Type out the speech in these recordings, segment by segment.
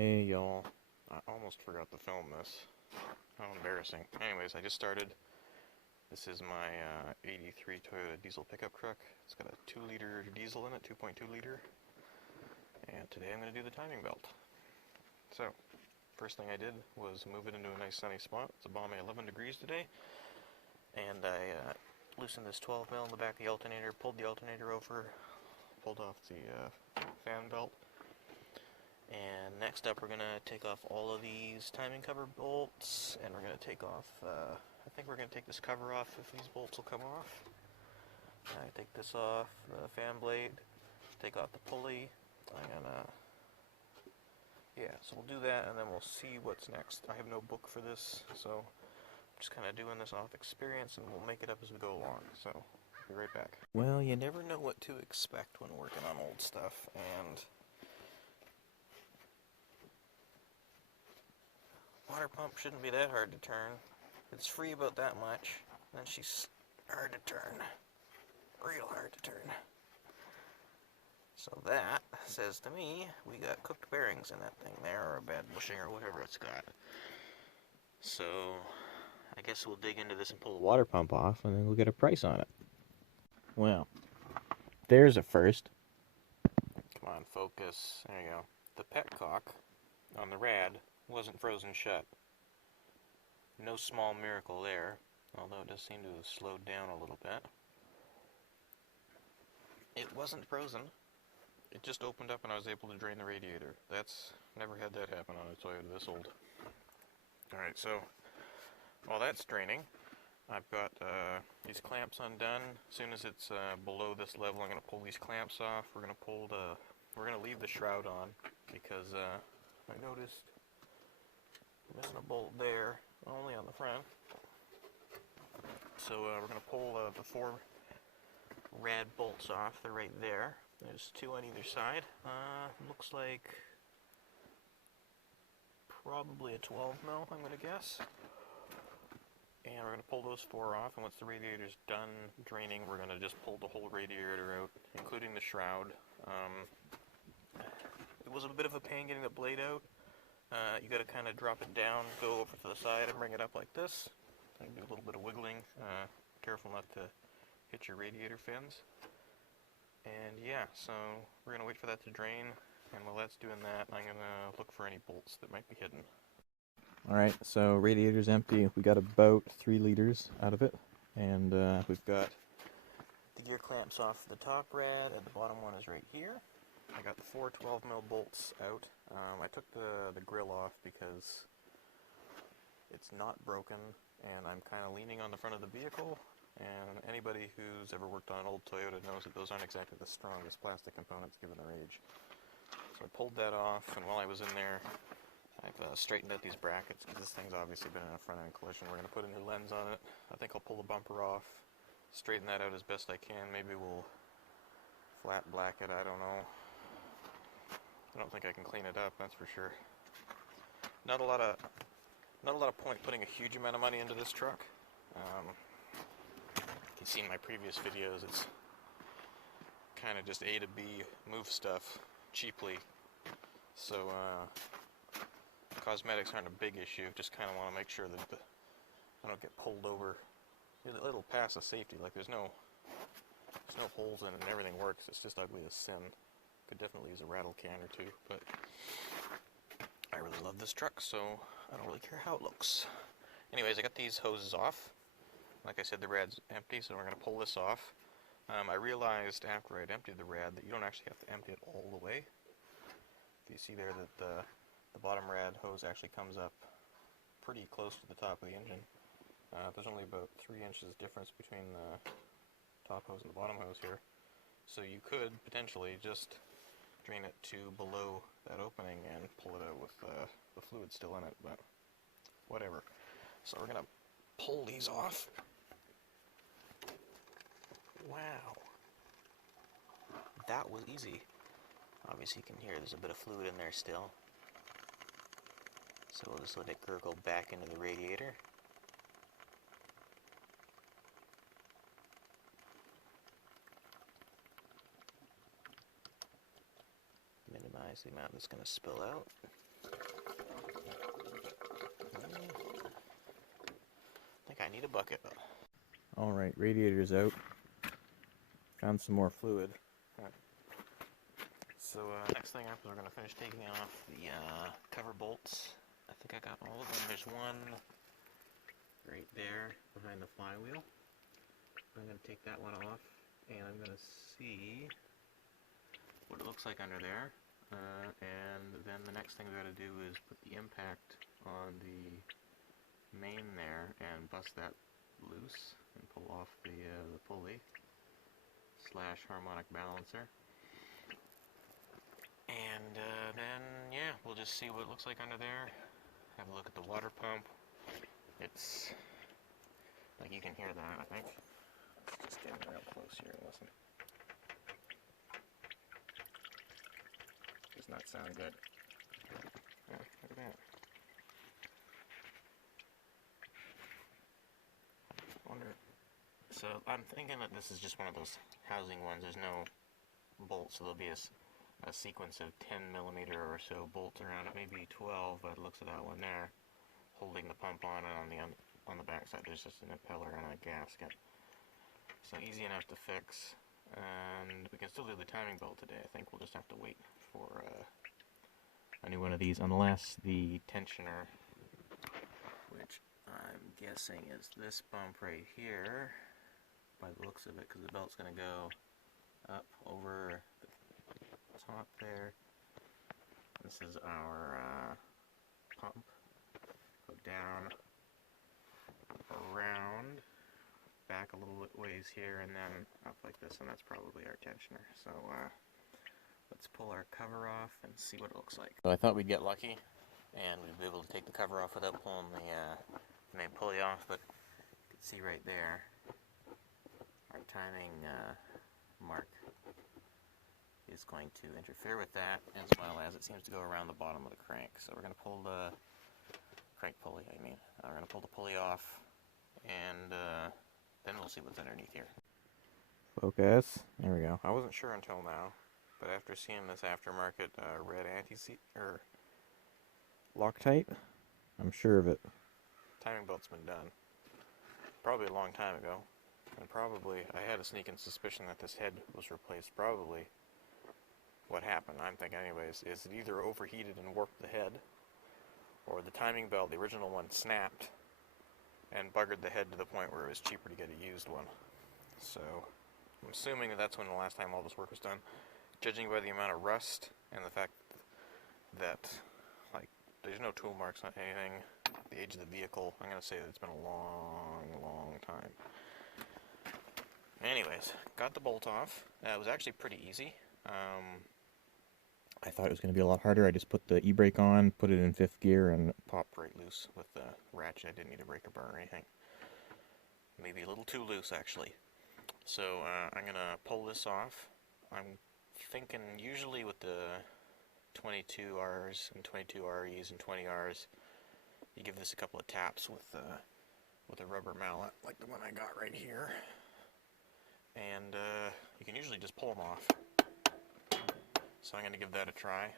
Hey y'all, I almost forgot to film this. How embarrassing. Anyways, I just started. This is my 83 Toyota diesel pickup truck. It's got a 2-liter diesel in it, 2.2 liter. And today I'm going to do the timing belt. So, first thing I did was move it into a nice sunny spot. It's a balmy 11 degrees today. And I loosened this 12 mil in the back of the alternator, pulled the alternator over, pulled off the fan belt. And next up, we're going to take off all of these timing cover bolts, and we're going to take off, I think we're going to take this cover off if these bolts will come off. I take this off, the fan blade, take off the pulley, so we'll do that, and then we'll see what's next. I have no book for this, so I'm just kind of doing this off experience, and we'll make it up as we go along, so I'll be right back. Well, you never know what to expect when working on old stuff, and water pump shouldn't be that hard to turn. It's free about that much. Then she's hard to turn. Real hard to turn. So that says to me, we got cooked bearings in that thing there, or a bad bushing, or whatever it's got. So, I guess we'll dig into this and pull the water pump off, and then we'll get a price on it. Well, there's a first. Come on, focus. There you go. The petcock on the rad wasn't frozen shut. No small miracle there, although it does seem to have slowed down a little bit. It wasn't frozen. It just opened up and I was able to drain the radiator. Never had that happen on a Toyota this old. Alright, so while that's draining, I've got these clamps undone. As soon as it's below this level, I'm going to pull these clamps off. We're going to leave the shroud on because I noticed missing a bolt there, only on the front. So we're going to pull the 4 rad bolts off. They're right there. There's 2 on either side. Looks like probably a 12 mil, I'm going to guess. And we're going to pull those 4 off, and once the radiator's done draining, we're going to just pull the whole radiator out, including the shroud. It was a bit of a pain getting the blade out. You got to kind of drop it down, go over to the side, and bring it up like this. And do a little bit of wiggling. Careful not to hit your radiator fins. And yeah, so we're going to wait for that to drain. And while that's doing that, I'm going to look for any bolts that might be hidden. Alright, so radiator's empty. We got about 3 liters out of it. And we've got the gear clamps off the top rad, and the bottom one is right here. I got the 4 12 mil bolts out. I took the grill off because it's not broken, and I'm kind of leaning on the front of the vehicle, and anybody who's ever worked on an old Toyota knows that those aren't exactly the strongest plastic components given their age. So I pulled that off, and while I was in there, I've straightened out these brackets, because this thing's obviously been in a front-end collision. We're going to put a new lens on it. I think I'll pull the bumper off, straighten that out as best I can. Maybe we'll flat black it, I don't know. I don't think I can clean it up, that's for sure. Not a lot of point putting a huge amount of money into this truck. You've seen my previous videos, it's kind of just A to B move stuff cheaply. So cosmetics aren't a big issue, just kind of want to make sure that I don't get pulled over. It'll pass a safety, like there's no holes in it and everything works, it's just ugly as sin. Could definitely use a rattle can or 2, but I really love this truck, so I don't really care how it looks. Anyways, I got these hoses off. Like I said, the rad's empty, so we're going to pull this off. I realized after I'd emptied the rad that you don't actually have to empty it all the way. You see there that the bottom rad hose actually comes up pretty close to the top of the engine. There's only about 3 inches difference between the top hose and the bottom hose here. So you could potentially just drain it to below that opening and pull it out with the fluid still in it, but whatever. So we're going to pull these off. Wow. That was easy. Obviously you can hear there's a bit of fluid in there still. So we'll just let it gurgle back into the radiator. Minimize the amount that's going to spill out. need a bucket. Alright, radiator's out. Found some more fluid. So next thing up is we're going to finish taking off the cover bolts. I think I got all of them. There's one right there behind the flywheel. I'm going to take that one off, and I'm going to see what it looks like under there. And then the next thing we got to do is put the impact on the main there and bust that loose and pull off the pulley / harmonic balancer. And then, yeah, we'll just see what it looks like under there. Have a look at the water pump. It's, like, you can hear that, I think. Just get real close here and listen. Does not sound good. Oh, look at that. Wonder. So I'm thinking that this is just one of those housing ones. There's no bolts, so there'll be a sequence of 10 millimeter or so bolts around it, maybe 12 by the looks of that one there, holding the pump on, and on the back side there's just an impeller and a gasket. So easy enough to fix, and we can still do the timing belt today. I think we'll just have to wait for a new one of these, unless the tensioner, which I'm guessing is this bump right here, by the looks of it, because the belt's going to go up over the top there. This is our pump. Go down, around, back a little ways here, and then up like this, and that's probably our tensioner. So let's pull our cover off and see what it looks like. So I thought we'd get lucky and we'd be able to take the cover off without pulling the main pulley off, but you can see right there our timing mark is going to interfere with that, as well as it seems to go around the bottom of the crank. So we're going to pull the crank pulley, we're going to pull the pulley off, and then we'll see what's underneath here. Focus. There we go. I wasn't sure until now, but after seeing this aftermarket red Loctite? I'm sure of it. timing belt's been done probably a long time ago, and probably I had a sneaking suspicion that this head was replaced. Probably what happened, I'm thinking anyways, is it either overheated and warped the head, or the timing belt, the original one, snapped and buggered the head to the point where it was cheaper to get a used one. So I'm assuming that that's when the last time all this work was done. Judging by the amount of rust and the fact that, like, there's no tool marks on anything, the age of the vehicle, I'm going to say that it's been a long, long time. Anyways, got the bolt off. It was actually pretty easy. I thought it was going to be a lot harder. I just put the e-brake on, put it in 5th gear, and popped right loose with the ratchet. I didn't need a breaker bar or anything. Maybe a little too loose, actually. So I'm going to pull this off. I'm thinking usually with the 22Rs and 22REs and 20Rs, you give this a couple of taps with a rubber mallet, like the one I got right here. And you can usually just pull them off. So I'm going to give that a try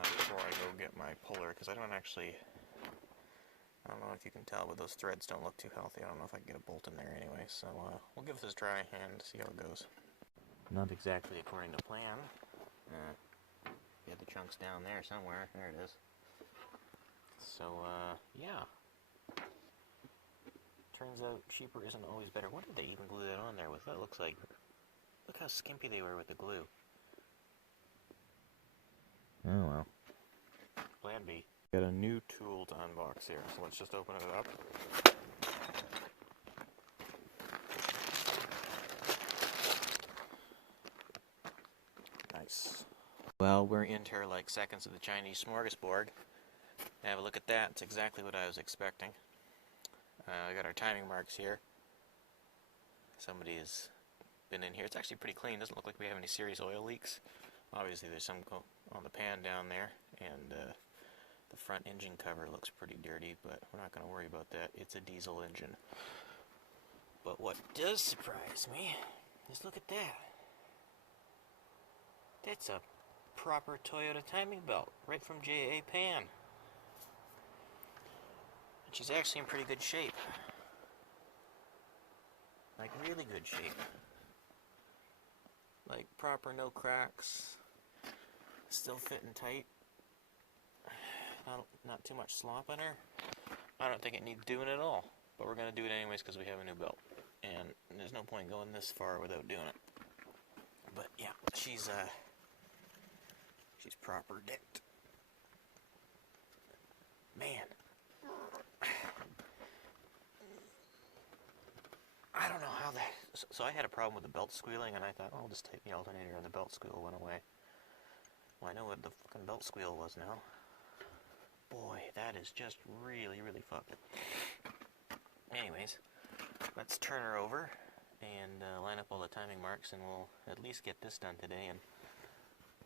before I go get my puller, because I don't know if you can tell, but those threads don't look too healthy. I don't know if I can get a bolt in there anyway, so we'll give this a try and see how it goes. Not exactly according to plan. Yeah, the chunk's down there somewhere. There it is. So, yeah. Turns out cheaper isn't always better. What did they even glue that on there with? That looks like... Look how skimpy they were with the glue. oh well. Plan B. Got a new tool to unbox here, so let's just open it up. Nice. Well, we're into like seconds of the Chinese smorgasbord. Have a look at that. It's exactly what I was expecting. We got our timing marks here. Somebody has been in here. It's actually pretty clean. Doesn't look like we have any serious oil leaks. Obviously there's some on the pan down there, and the front engine cover looks pretty dirty, but we're not going to worry about that. It's a diesel engine. But what does surprise me is look at that. That's a proper Toyota timing belt, right from J.A. Pan. And she's actually in pretty good shape. like really good shape. Like proper, no cracks, still fitting tight. Not too much slop in her. I don't think it needs doing at all, but we're going to do it anyways because we have a new belt. And there's no point going this far without doing it. But yeah, she's proper decked. Man. I don't know how that... So I had a problem with the belt squealing, and I thought, oh, I'll just take the alternator, and the belt squeal went away. Well, I know what the fucking belt squeal was now. Boy, that is just really, really fucked. Anyways, let's turn her over and line up all the timing marks, and we'll at least get this done today, and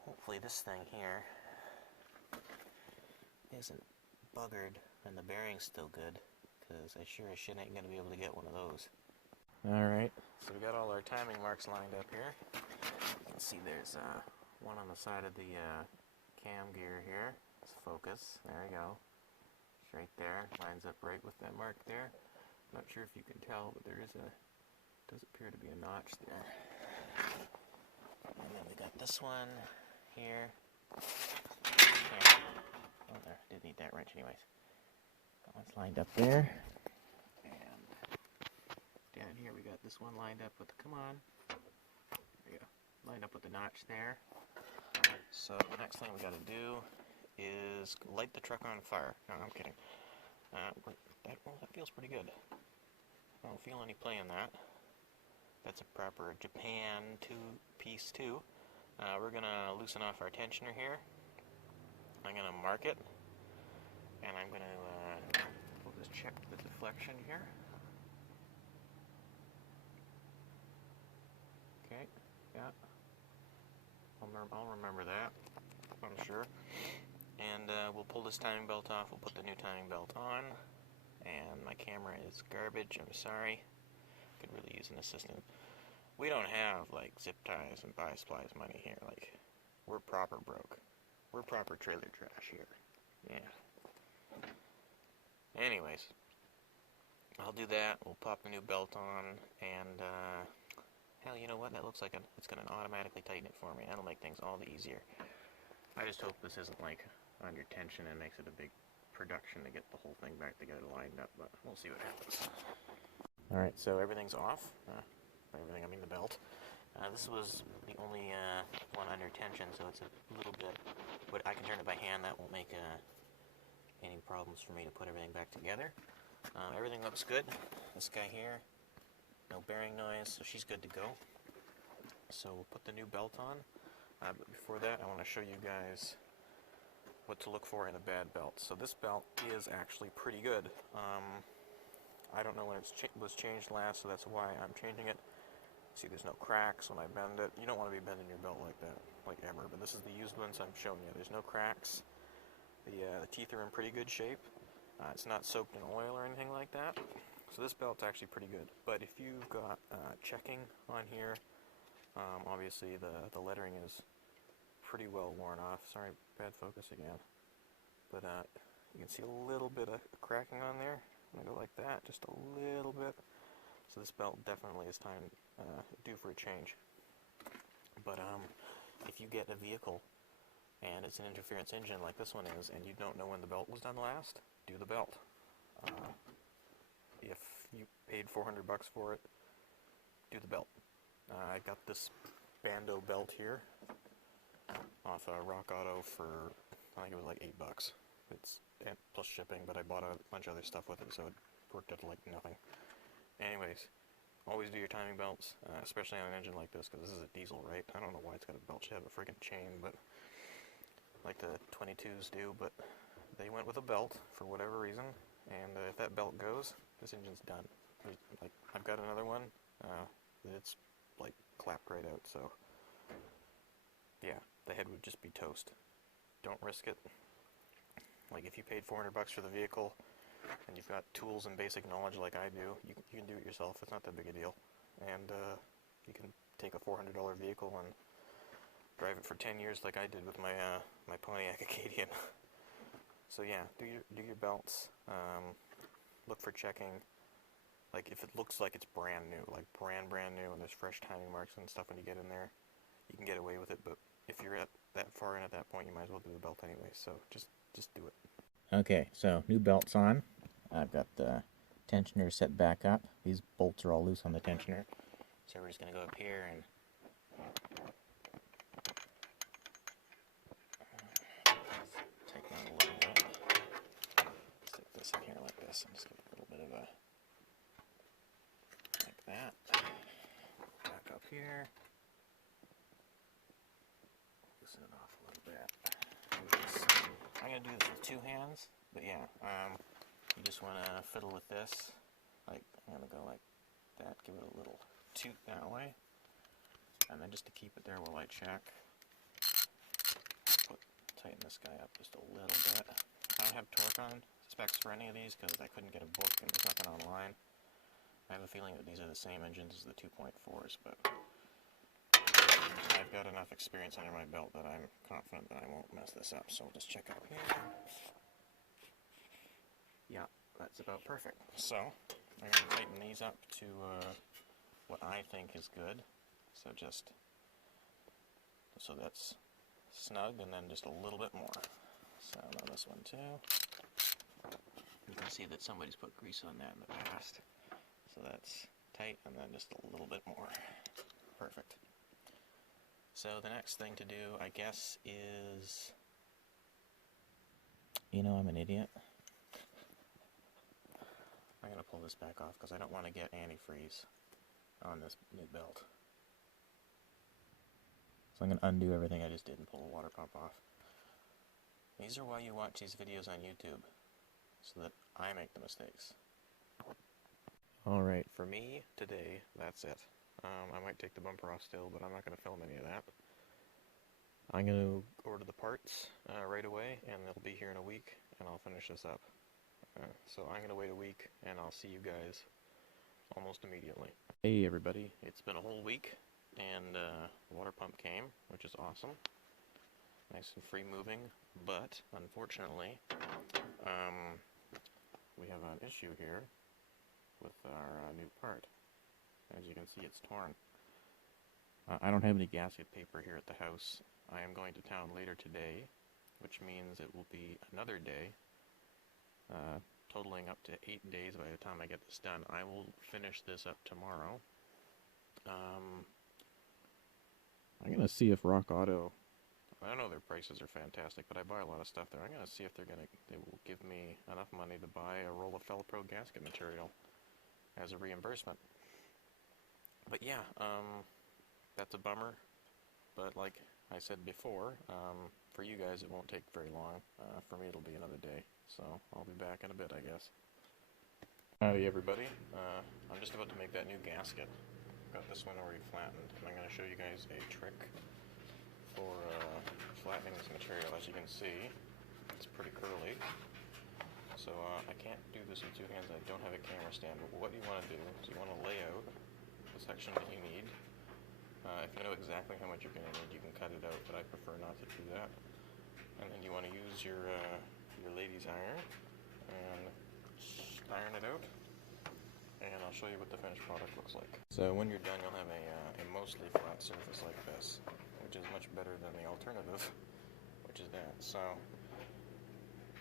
hopefully this thing here isn't buggered and the bearing's still good, because I sure as shit ain't going to be able to get one of those. Alright. So we got all our timing marks lined up here. You can see there's one on the side of the cam gear here. Let's focus. There we go. It's right there. Lines up right with that mark there. Not sure if you can tell, but there is does appear to be a notch there. And then we got this one here. Oh, there. Did need that wrench anyways. That one's lined up there. And down here we got this one lined up with the, come on. There we go. Lined up with the notch there. So the next thing we got to do is light the truck on fire. No, I'm kidding. That feels pretty good. I don't feel any play in that. That's a proper Japan piece too. We're going to loosen off our tensioner here. I'm going to mark it. And I'm going to we'll just check the deflection here. Okay, yeah. I'll remember that, I'm sure. And we'll pull this timing belt off. We'll put the new timing belt on. And my camera is garbage, I'm sorry. Could really use an assistant. We don't have, like, zip ties and buy supplies money here. Like, we're proper broke. We're proper trailer trash here. Yeah. Anyways, I'll do that. We'll pop the new belt on, and hell, you know what? That looks like it's going to automatically tighten it for me. That'll make things all the easier. I just hope this isn't like under tension and makes it a big production to get the whole thing back together lined up, but we'll see what happens. Alright, so everything's off. Everything, I mean the belt. This was the only one under tension, so it's a little bit, but I can turn it by hand. That won't make any problems for me to put everything back together. Everything looks good. This guy here, no bearing noise, so she's good to go. So we'll put the new belt on, but before that I want to show you guys what to look for in a bad belt. So this belt is actually pretty good. I don't know when it was changed last, so that's why I'm changing it. See, there's no cracks when I bend it. You don't want to be bending your belt like that, like ever, but this is the used one, so I'm showing you. There's no cracks. The teeth are in pretty good shape. It's not soaked in oil or anything like that. So this belt's actually pretty good. But if you've got checking on here, obviously the lettering is pretty well worn off. Sorry, bad focus again. But you can see a little bit of cracking on there. I'm going to go like that, just a little bit. So this belt definitely is time due for a change. But if you get a vehicle and it's an interference engine like this one is, and you don't know when the belt was done last, do the belt. If you paid $400 for it, do the belt. I got this Bando belt here off Rock Auto for, I think it was like $8. It's plus shipping, but I bought a bunch of other stuff with it, so it worked out to like nothing. Anyways, always do your timing belts, especially on an engine like this, because this is a diesel, right? I don't know why it's got a belt. It should have a freaking chain, but like the 22s do, but they went with a belt for whatever reason, and if that belt goes, this engine's done. Like, I've got another one, it's like clapped right out, so yeah, the head would just be toast. Don't risk it. Like, if you paid $400 for the vehicle, and you've got tools and basic knowledge like I do, you can do it yourself. It's not that big a deal. And you can take a $400 vehicle and drive it for 10 years like I did with my my Pontiac Acadian. So yeah, do your belts. Look for checking. like if it looks like it's brand new, like brand new, and there's fresh timing marks and stuff when you get in there, you can get away with it. But if you're at that far in at that point, you might as well do the belt anyway. So just do it. Okay, so new belt's on. I've got the tensioner set back up. These bolts are all loose on the tensioner. So we're just going to go up here and tighten it a little bit. Stick this in here like this and just give it a little bit of a, like that. Back up here. Loosen it off a little bit. I'm going to do this with two hands, but yeah, you just want to fiddle with this. Like, I'm going to go like that, give it a little toot that way, and then just to keep it there while I check, tighten this guy up just a little bit. I don't have torque on specs for any of these because I couldn't get a book and there's nothing online. I have a feeling that these are the same engines as the 2.4s, but I've got enough experience under my belt that I'm confident that I won't mess this up, so we'll just check out here. Yeah, that's about perfect. So, I'm going to tighten these up to what I think is good. So that's snug, and then just a little bit more. So on this one too. You can see that somebody's put grease on that in the past. So that's tight, and then just a little bit more. Perfect. So the next thing to do, I guess, is... You know, I'm an idiot. I'm going to pull this back off because I don't want to get antifreeze on this new belt. So I'm going to undo everything I just did and pull the water pump off. These are why you watch these videos on YouTube, so that I make the mistakes. Alright, for me, today, that's it. I might take the bumper off still, but I'm not going to film any of that. I'm going to order the parts right away, and they'll be here in a week, and I'll finish this up. So I'm going to wait a week, and I'll see you guys almost immediately. Hey everybody, it's been a whole week, and the water pump came, which is awesome. Nice and free moving, but unfortunately, we have an issue here with our new part. As you can see, it's torn. I don't have any gasket paper here at the house. I am going to town later today, which means it will be another day, totaling up to 8 days by the time I get this done. I will finish this up tomorrow. I'm going to see if Rock Auto, I know their prices are fantastic, but I buy a lot of stuff there. I'm going to see if they will give me enough money to buy a roll of Felpro gasket material as a reimbursement. But yeah, that's a bummer, but like I said before, for you guys it won't take very long. For me it'll be another day, so I'll be back in a bit, I guess. Howdy everybody, I'm just about to make that new gasket. Got this one already flattened, and I'm going to show you guys a trick for flattening this material. As you can see, it's pretty curly, so I can't do this with two hands. I don't have a camera stand, but what you want to do is you want to lay out the section that you need. If you know exactly how much you're going to need, you can cut it out, but I prefer not to do that. And then you want to use your lady's iron and iron it out, and I'll show you what the finished product looks like. So when you're done, you'll have a mostly flat surface like this, which is much better than the alternative, which is that. So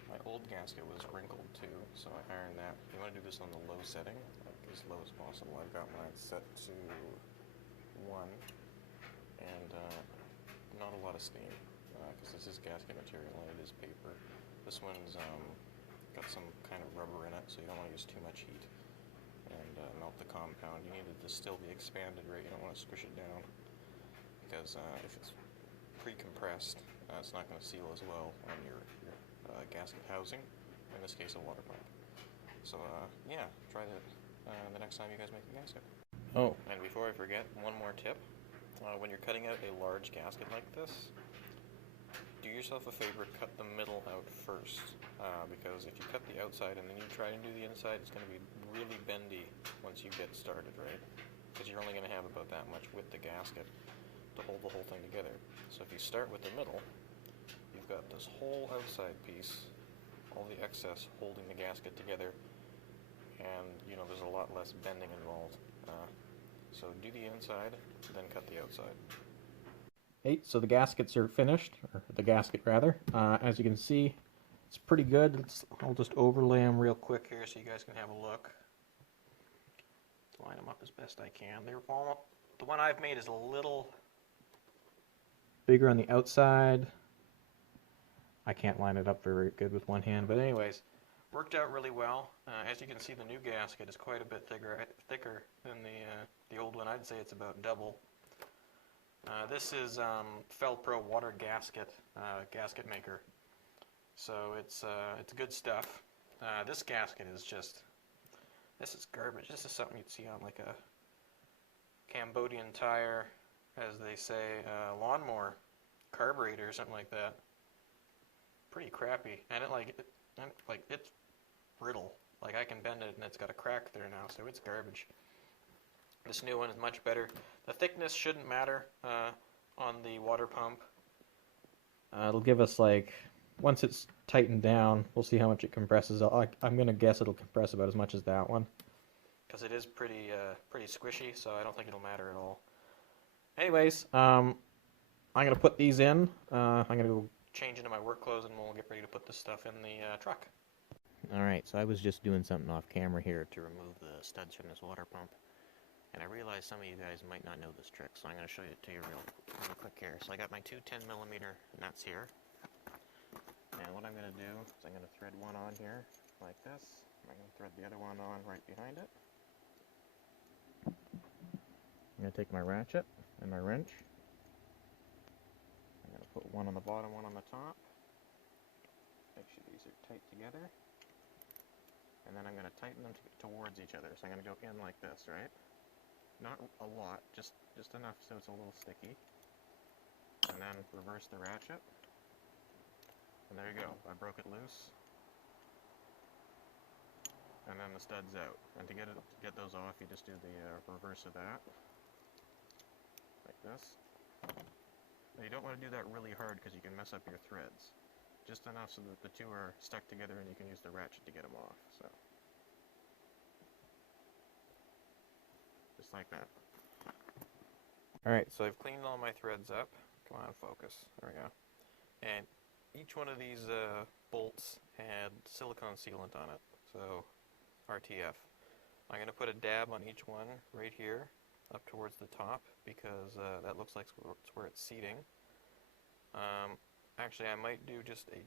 my old gasket was wrinkled too, so I ironed that. You want to do this on the low setting, like as low as possible. I've got mine set to 1, and not a lot of steam, because this is gasket material and it is paper. This one's got some kind of rubber in it, so you don't want to use too much heat and melt the compound. You need it to still be expanded, right? You don't want to squish it down, because if it's pre-compressed, it's not going to seal as well on your gasket housing, in this case a water pump. So yeah, try that the next time you guys make a gasket. Oh, and before I forget, one more tip. When you're cutting out a large gasket like this, do yourself a favor, cut the middle out first, because if you cut the outside and then you try and do the inside, it's going to be really bendy once you get started, right? Because you're only going to have about that much with the gasket to hold the whole thing together. So if you start with the middle, you've got this whole outside piece, all the excess holding the gasket together, and you know there's a lot less bending involved. So do the inside, then cut the outside. Hey, so the gaskets are finished, or the gasket rather. As you can see, it's pretty good. I'll just overlay them real quick here so you guys can have a look. Line them up as best I can. The one I've made is a little bigger on the outside. I can't line it up very good with one hand, but anyways, worked out really well. As you can see, the new gasket is quite a bit thicker than the old one. I'd say it's about double. This is Felpro water gasket maker, so it's good stuff. This gasket is this is garbage. This is something you'd see on like a Cambodian tire, as they say, lawnmower carburetor or something like that. Pretty crappy, and it's brittle. Like I can bend it and it's got a crack there now, so it's garbage. This new one is much better. The thickness shouldn't matter on the water pump. It'll give us once it's tightened down, we'll see how much it compresses. I'm gonna guess it'll compress about as much as that one, because it is pretty squishy. So I don't think it'll matter at all. Anyways, I'm gonna put these in. I'm gonna go change into my work clothes and we'll get ready to put this stuff in the truck. Alright, so I was just doing something off camera here to remove the studs from this water pump. And I realized some of you guys might not know this trick, so I'm going to show it to you real quick here. So I got my two 10mm nuts here. And what I'm going to do is I'm going to thread one on here like this. I'm going to thread the other one on right behind it. I'm going to take my ratchet and my wrench. I'm going to put one on the bottom, one on the top. Make sure these are tight together. And then I'm going to tighten them towards each other. So I'm going to go in like this, right? Not a lot, just enough so it's a little sticky. And then reverse the ratchet. And there you go. I broke it loose. And then the stud's out. And to get those off, you just do the reverse of that. Like this. Now you don't want to do that really hard because you can mess up your threads. Just enough so that the two are stuck together and you can use the ratchet to get them off. So, just like that. Alright, so I've cleaned all my threads up. Come on, focus. There we go. And each one of these bolts had silicone sealant on it. So, RTF. I'm going to put a dab on each one right here, up towards the top, because that looks like it's where it's seating. Actually, I might do just a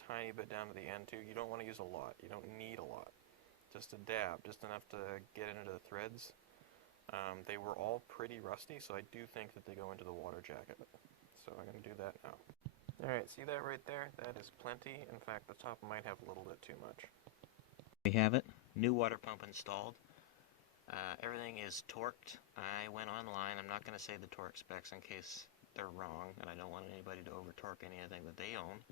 tiny bit down to the end too. You don't want to use a lot. You don't need a lot. Just a dab, just enough to get into the threads. They were all pretty rusty, so I do think that they go into the water jacket. So I'm going to do that now. Alright, see that right there? That is plenty. In fact, the top might have a little bit too much. We have it. New water pump installed. Everything is torqued. I went online. I'm not going to say the torque specs in case they're wrong, and I don't want anybody to over-torque anything that they own.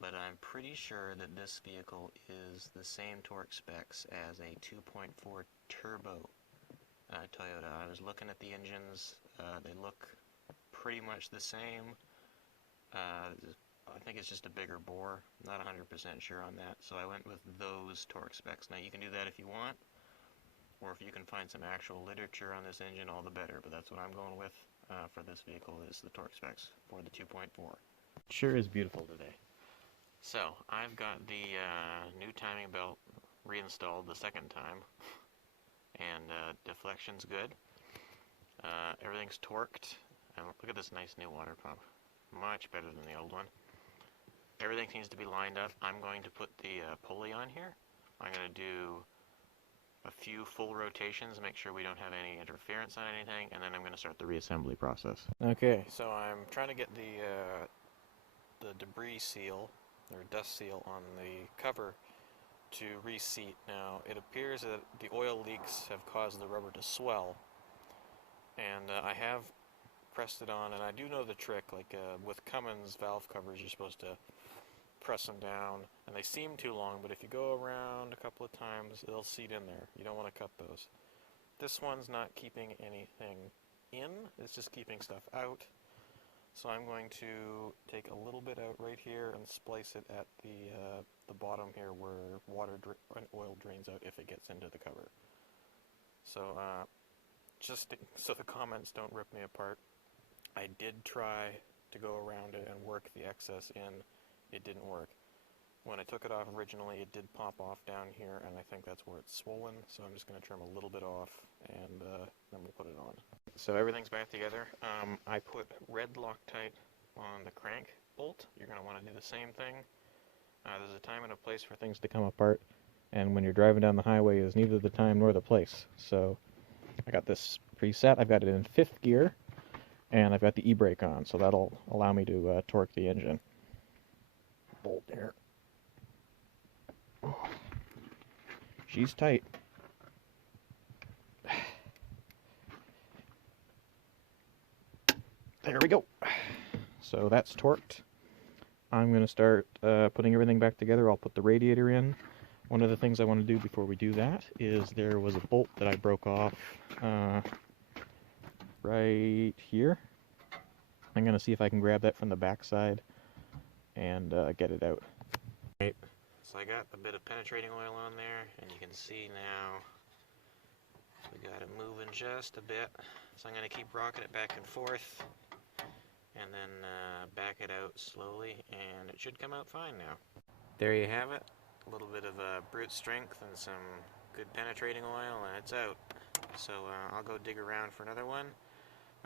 But I'm pretty sure that this vehicle is the same torque specs as a 2.4 turbo Toyota. I was looking at the engines. They look pretty much the same. I think it's just a bigger bore. Not 100% sure on that. So I went with those torque specs. Now you can do that if you want, or if you can find some actual literature on this engine, all the better. But that's what I'm going with for this vehicle, is the torque specs for the 2.4. Sure is beautiful today. So I've got the new timing belt reinstalled the second time, and deflection's good. Everything's torqued. And look at this nice new water pump. Much better than the old one. Everything seems to be lined up. I'm going to put the pulley on here. I'm going to do a few full rotations, make sure we don't have any interference on anything, and then I'm going to start the reassembly process. Okay, so I'm trying to get the debris seal, or dust seal, on the cover to reseat. Now, it appears that the oil leaks have caused the rubber to swell, and I have pressed it on, and I do know the trick. Like with Cummins valve covers, you're supposed to press them down, and they seem too long, but if you go around a couple of times, they'll seat in there. You don't want to cut those. This one's not keeping anything in, it's just keeping stuff out. So I'm going to take a little bit out right here and splice it at the bottom here where oil drains out if it gets into the cover. So just so the comments don't rip me apart, I did try to go around it and work the excess in. It didn't work. When I took it off originally, it did pop off down here, and I think that's where it's swollen, so I'm just going to trim a little bit off, and then we'll put it on. So everything's back together. I put red Loctite on the crank bolt. You're going to want to do the same thing. There's a time and a place for things to come apart, and when you're driving down the highway is neither the time nor the place. So I got this preset. I've got it in 5th gear, and I've got the e-brake on, so that'll allow me to torque the engine. Bolt there. She's tight. There we go. So that's torqued. I'm going to start putting everything back together. I'll put the radiator in. One of the things I want to do before we do that is there was a bolt that I broke off right here. I'm going to see if I can grab that from the backside and get it out. Right. So I got a bit of penetrating oil on there, and you can see now we got it moving just a bit. So I'm going to keep rocking it back and forth, and then back it out slowly, and it should come out fine now. There you have it. A little bit of brute strength and some good penetrating oil, and it's out. So I'll go dig around for another one.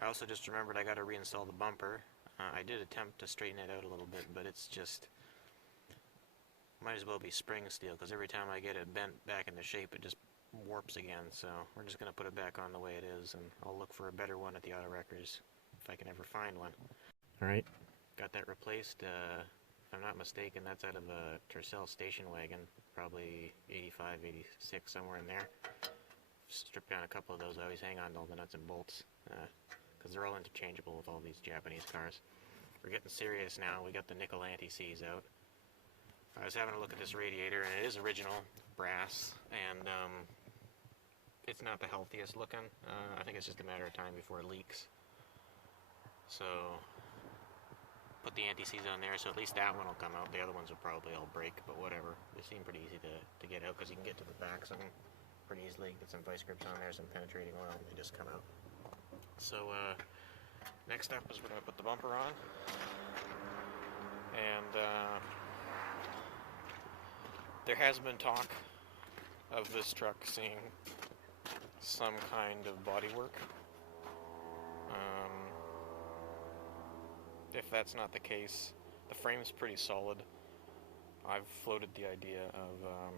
I also just remembered I got to reinstall the bumper. I did attempt to straighten it out a little bit, but it's just might as well be spring steel, because every time I get it bent back into shape, it just warps again. So we're just going to put it back on the way it is, and I'll look for a better one at the auto wreckers if I can ever find one. Alright, got that replaced. If I'm not mistaken, that's out of a Tercel station wagon, probably 85, 86, somewhere in there. Strip down a couple of those. I always hang on to all the nuts and bolts, because they're all interchangeable with all these Japanese cars. We're getting serious now. We got the nickel anti-seize out. I was having a look at this radiator, and it is original brass, and it's not the healthiest looking. I think it's just a matter of time before it leaks. So put the anti-seize on there, so at least that one will come out. The other ones will probably all break, but whatever. They seem pretty easy to get out, because you can get to the backs of them pretty easily. Get some vice grips on there, some penetrating oil, and they just come out. So next up is we're going to put the bumper on, and there has been talk of this truck seeing some kind of bodywork. If that's not the case, the frame's pretty solid. I've floated the idea of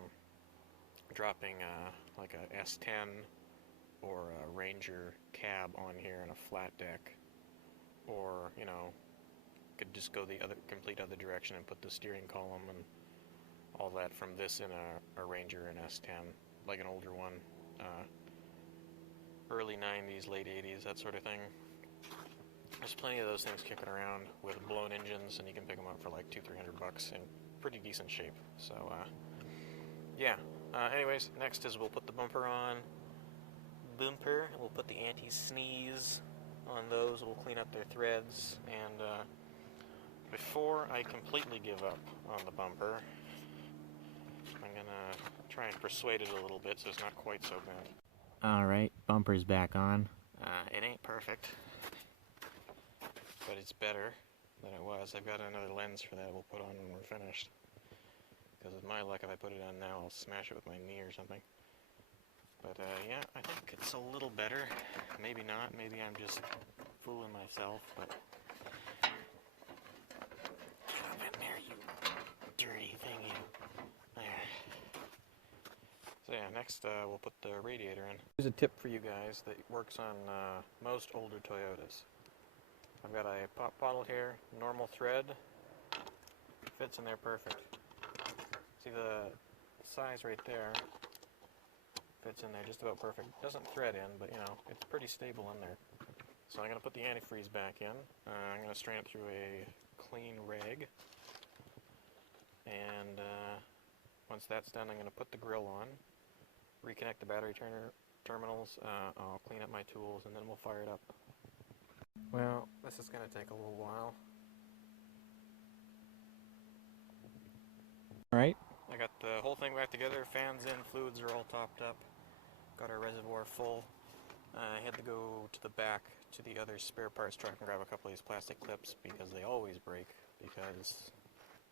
dropping like a S10 or a Ranger cab on here and a flat deck, or you know, could just go the complete other direction and put the steering column and all that from this in a Ranger and S10, like an older one, early 90s, late 80s, that sort of thing. There's plenty of those things kicking around with blown engines, and you can pick them up for like $200-300 in pretty decent shape. So yeah. Anyways, next is we'll put the bumper on. We'll put the anti-sneeze on those. We'll clean up their threads, and before I completely give up on the bumper, I'm gonna try and persuade it a little bit so it's not quite so bad. Alright, bumper's back on. It ain't perfect, but it's better than it was. I've got another lens for that we'll put on when we're finished, because with my luck, if I put it on now, I'll smash it with my knee or something. But yeah, I think it's a little better. Maybe not. Maybe I'm just fooling myself, but get up in there, you dirty thing, you. There. So yeah, next we'll put the radiator in. Here's a tip for you guys that works on most older Toyotas. I've got a pop bottle here, normal thread, fits in there perfect. See the size right there, fits in there just about perfect. Doesn't thread in, but you know, it's pretty stable in there. So I'm going to put the antifreeze back in. I'm going to strain it through a clean rag. And once that's done, I'm going to put the grill on, reconnect the battery terminals, I'll clean up my tools, and then we'll fire it up. Well, this is going to take a little while. Alright, I got the whole thing back together, fans in, fluids are all topped up, got our reservoir full. I had to go to the back to the other spare parts truck and grab a couple of these plastic clips because they always break because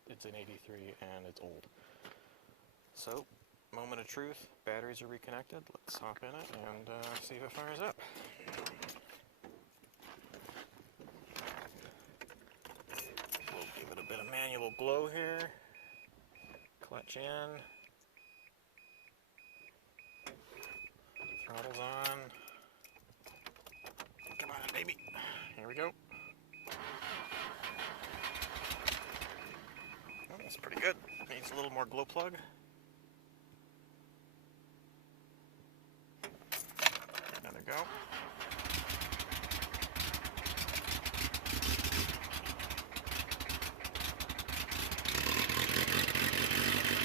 it's an 83 and it's old. So, moment of truth, batteries are reconnected, let's hop in it and see if it fires up. We'll give it a bit of manual glow here. Clutch in. Throttle's on. Come on, baby. Here we go. Oh, that's pretty good. Needs a little more glow plug. There we go.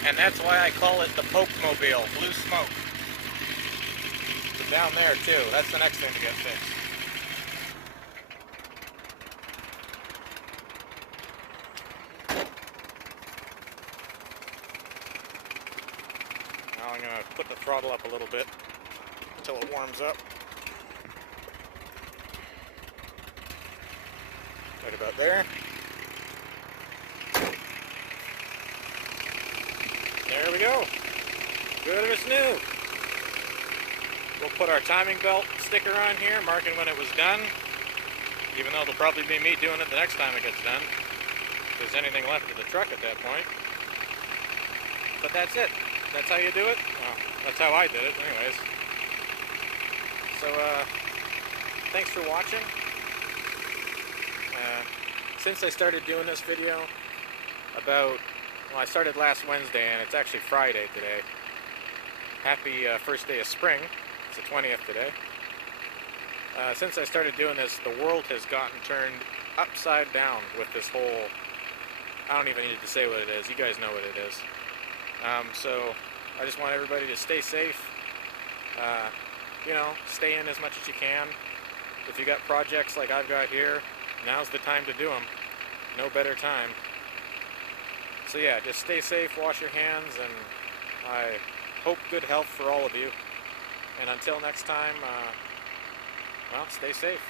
And that's why I call it the Poke Mobile, blue smoke. So down there too, that's the next thing to get fixed. Now I'm going to put the throttle up a little bit until it warms up. Right about there. There we go. Good as new. We'll put our timing belt sticker on here, marking when it was done. Even though it'll probably be me doing it the next time it gets done. If there's anything left of the truck at that point. But that's it. That's how you do it. Well, that's how I did it anyways. So, thanks for watching. Since I started doing this video, I started last Wednesday and it's actually Friday today. Happy first day of spring. It's the 20th today. Since I started doing this, the world has gotten turned upside down with this whole... I don't even need to say what it is. You guys know what it is. So I just want everybody to stay safe. You know, stay in as much as you can. If you got projects like I've got here, now's the time to do them. No better time. So yeah, just stay safe, wash your hands, and I hope good health for all of you. And until next time, well, stay safe.